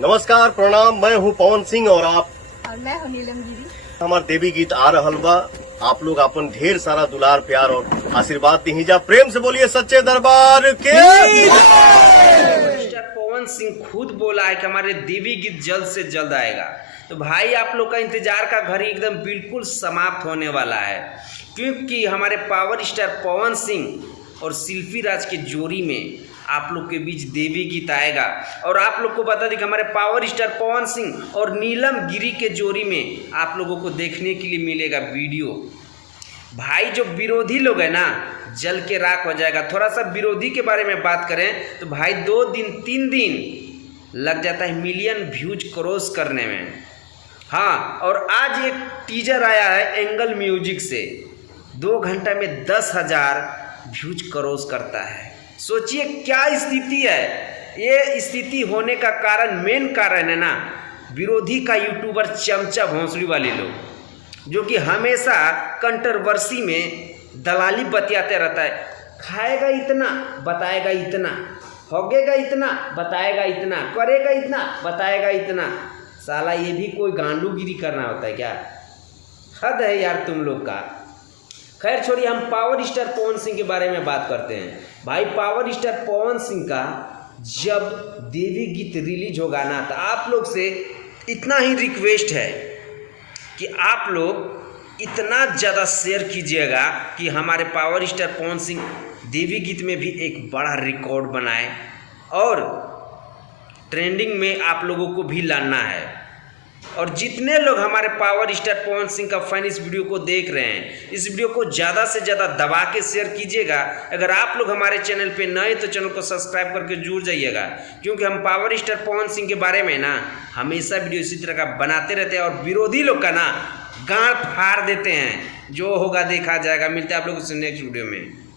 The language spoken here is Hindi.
नमस्कार प्रणाम, मैं हूँ पवन सिंह और मैं हूँ नीलम गिरी। हमार देवी गीत आ रहल बा। आप लोग अपन ढेर सारा दुलार प्यार और आशीर्वाद दीजा। प्रेम से बोलिए सच्चे दरबार के। मिस्टर पवन सिंह खुद बोला है कि हमारे देवी गीत जल्द से जल्द आएगा। तो भाई आप लोग का इंतजार का घड़ी एकदम बिल्कुल समाप्त होने वाला है, क्योंकि हमारे पावर स्टार पवन सिंह और शिल्पी राज की जोड़ी में आप लोग के बीच देवी गीत आएगा। और आप लोग को बता दें कि हमारे पावर स्टार पवन सिंह और नीलम गिरी के जोड़ी में आप लोगों को देखने के लिए मिलेगा वीडियो। भाई जो विरोधी लोग हैं ना, जल के राख हो जाएगा। थोड़ा सा विरोधी के बारे में बात करें तो भाई 2 दिन 3 दिन लग जाता है मिलियन व्यूज क्रॉस करने में। हाँ, और आज एक टीजर आया है एंगल म्यूजिक से, 2 घंटा में 10,000 व्यूज क्रॉस करता है। सोचिए क्या स्थिति है। ये स्थिति होने का कारण, मेन कारण है ना, विरोधी का यूट्यूबर चमचा भोंसड़ी वाले लोग, जो कि हमेशा कंट्रोवर्सी में दलाली बतियाते रहता है। खाएगा इतना, बताएगा इतना, होगेगा इतना, बताएगा इतना, करेगा इतना, बताएगा इतना। साला ये भी कोई गांडूगिरी करना होता है क्या? हद है यार तुम लोग का। खैर छोड़िए, हम पावर स्टार पवन सिंह के बारे में बात करते हैं। भाई पावर स्टार पवन सिंह का जब देवी गीत रिलीज होगा ना, तो आप लोग से इतना ही रिक्वेस्ट है कि आप लोग इतना ज़्यादा शेयर कीजिएगा कि हमारे पावर स्टार पवन सिंह देवी गीत में भी एक बड़ा रिकॉर्ड बनाए और ट्रेंडिंग में आप लोगों को भी लाना है। और जितने लोग हमारे पावर स्टार पवन सिंह का फैन इस वीडियो को देख रहे हैं, इस वीडियो को ज़्यादा से ज़्यादा दबा के शेयर कीजिएगा। अगर आप लोग हमारे चैनल पे नए तो चैनल को सब्सक्राइब करके जुड़ जाइएगा, क्योंकि हम पावर स्टार पवन सिंह के बारे में ना हमेशा वीडियो इसी तरह का बनाते रहते हैं और विरोधी लोग का ना गांड फाड़ देते हैं। जो होगा देखा जाएगा। मिलते हैं आप लोगों से नेक्स्ट वीडियो में।